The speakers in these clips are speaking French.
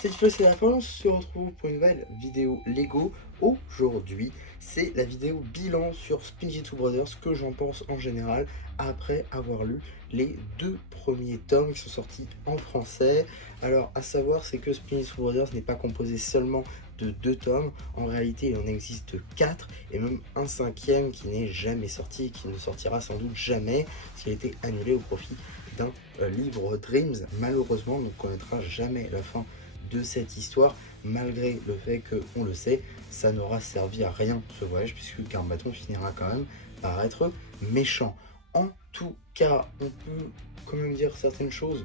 Cette fois c'est la fin, on se retrouve pour une nouvelle vidéo Lego. Aujourd'hui, c'est la vidéo bilan sur Spinjitzu Brothers, ce que j'en pense en général, après avoir lu les deux premiers tomes qui sont sortis en français. Alors, à savoir, c'est que Spinjitzu Brothers n'est pas composé seulement de deux tomes, en réalité il en existe quatre, et même un cinquième qui n'est jamais sorti, et qui ne sortira sans doute jamais, parce qu'il a été annulé au profit d'un livre Dreams. Malheureusement, on ne connaîtra jamais la fin de cette histoire, malgré le fait que, on le sait, ça n'aura servi à rien ce voyage, puisque Garmadon finira quand même par être méchant. En tout cas, on peut quand même dire certaines choses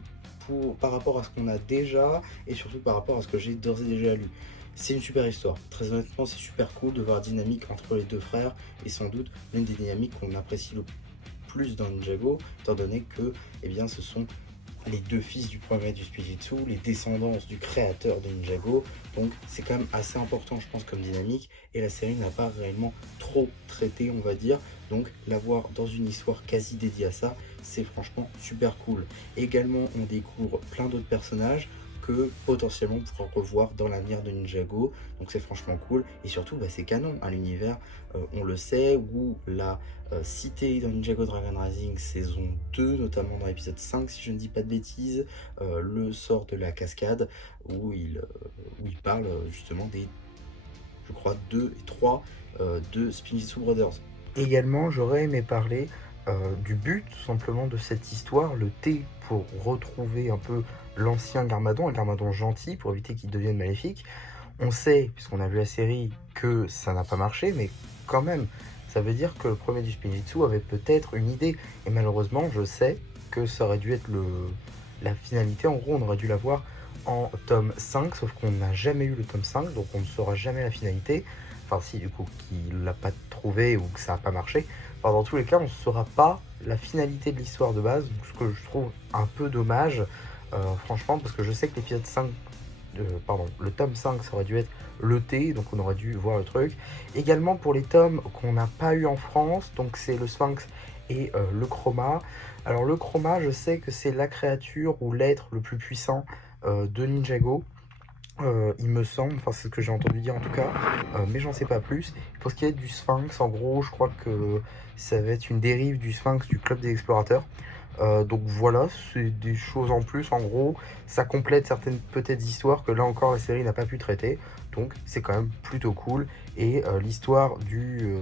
par rapport à ce qu'on a déjà, et surtout par rapport à ce que j'ai d'ores et déjà lu. C'est une super histoire, très honnêtement c'est super cool de voir la dynamique entre les deux frères, et sans doute l'une des dynamiques qu'on apprécie le plus dans Ninjago, étant donné que ce sont les deux fils du premier du Spinjitzu, les descendants du créateur de Ninjago, donc c'est quand même assez important je pense comme dynamique, et la série n'a pas réellement trop traité on va dire, donc l'avoir dans une histoire quasi dédiée à ça, c'est franchement super cool. Également on découvre plein d'autres personnages que potentiellement on pourra revoir dans l'avenir de Ninjago, donc c'est franchement cool, et surtout c'est canon à l'univers, on le sait, où la cité dans Ninjago Dragon Rising saison 2, notamment dans l'épisode 5 si je ne dis pas de bêtises, le sort de la cascade, où il parle justement des, je crois, 2 et 3 de Spinjitzu Brothers. Également, j'aurais aimé parler du but, tout simplement, de cette histoire, le T pour retrouver un peu l'ancien Garmadon, un Garmadon gentil, pour éviter qu'il devienne maléfique. On sait, puisqu'on a vu la série, que ça n'a pas marché, mais quand même, ça veut dire que le premier du Spinjitzu avait peut-être une idée. Et malheureusement, je sais que ça aurait dû être la finalité. En gros, on aurait dû la voir en tome 5, sauf qu'on n'a jamais eu le tome 5, donc on ne saura jamais la finalité. Enfin si, du coup, qu'il l'a pas trouvé ou que ça n'a pas marché. Enfin, dans tous les cas, on ne saura pas la finalité de l'histoire de base, ce que je trouve un peu dommage, franchement, parce que je sais que l'épisode 5, le tome 5, ça aurait dû être le T, donc on aurait dû voir le truc. Également pour les tomes qu'on n'a pas eu en France, donc c'est le Sphinx et le Chroma. Alors le Chroma, je sais que c'est la créature ou l'être le plus puissant de Ninjago. Il me semble, enfin c'est ce que j'ai entendu dire en tout cas, mais j'en sais pas plus. Pour ce qui est du Sphinx, en gros, je crois que ça va être une dérive du Sphinx du Club des Explorateurs. Donc voilà, c'est des choses en plus, en gros, ça complète certaines peut-être histoires que là encore la série n'a pas pu traiter, donc c'est quand même plutôt cool. Et l'histoire du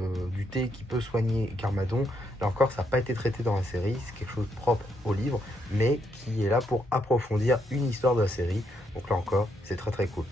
thé qui peut soigner Garmadon, là encore ça n'a pas été traité dans la série, c'est quelque chose de propre au livre, mais qui est là pour approfondir une histoire de la série, donc là encore c'est très très cool.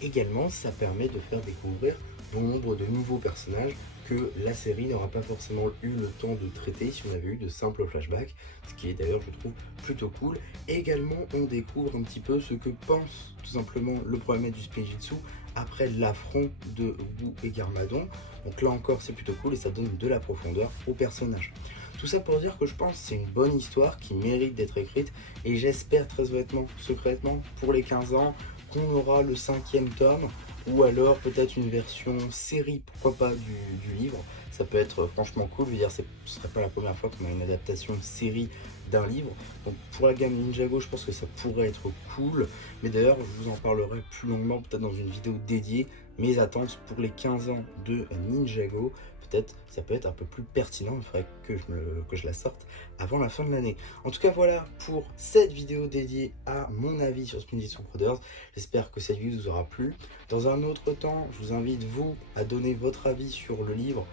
Également, ça permet de faire découvrir nombre de nouveaux personnages que la série n'aura pas forcément eu le temps de traiter si on avait eu de simples flashbacks, ce qui est d'ailleurs, je trouve, plutôt cool. Et également, on découvre un petit peu ce que pense tout simplement le premier du Spinjitzu après l'affront de Wu et Garmadon. Donc là encore, c'est plutôt cool et ça donne de la profondeur au personnage. Tout ça pour dire que je pense que c'est une bonne histoire qui mérite d'être écrite, et j'espère très honnêtement, secrètement, pour les 15 ans, qu'on aura le 5e tome, ou alors peut-être une version série, pourquoi pas, du livre. Ça peut être franchement cool, je veux dire, ce serait pas la première fois qu'on a une adaptation série d'un livre. Donc pour la gamme Ninjago, je pense que ça pourrait être cool, mais d'ailleurs je vous en parlerai plus longuement peut-être dans une vidéo dédiée, mes attentes pour les 15 ans de Ninjago. Peut-être ça peut être un peu plus pertinent, il faudrait que je la sorte avant la fin de l'année. En tout cas voilà pour cette vidéo dédiée à mon avis sur Spinjitzu Brothers. J'espère que cette vidéo vous aura plu. Dans un autre temps, je vous invite vous à donner votre avis sur le livre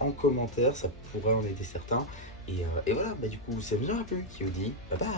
en commentaire, ça pourrait en aider certains. Et voilà, du coup, ça vous aura plu, qui vous dit bye bye.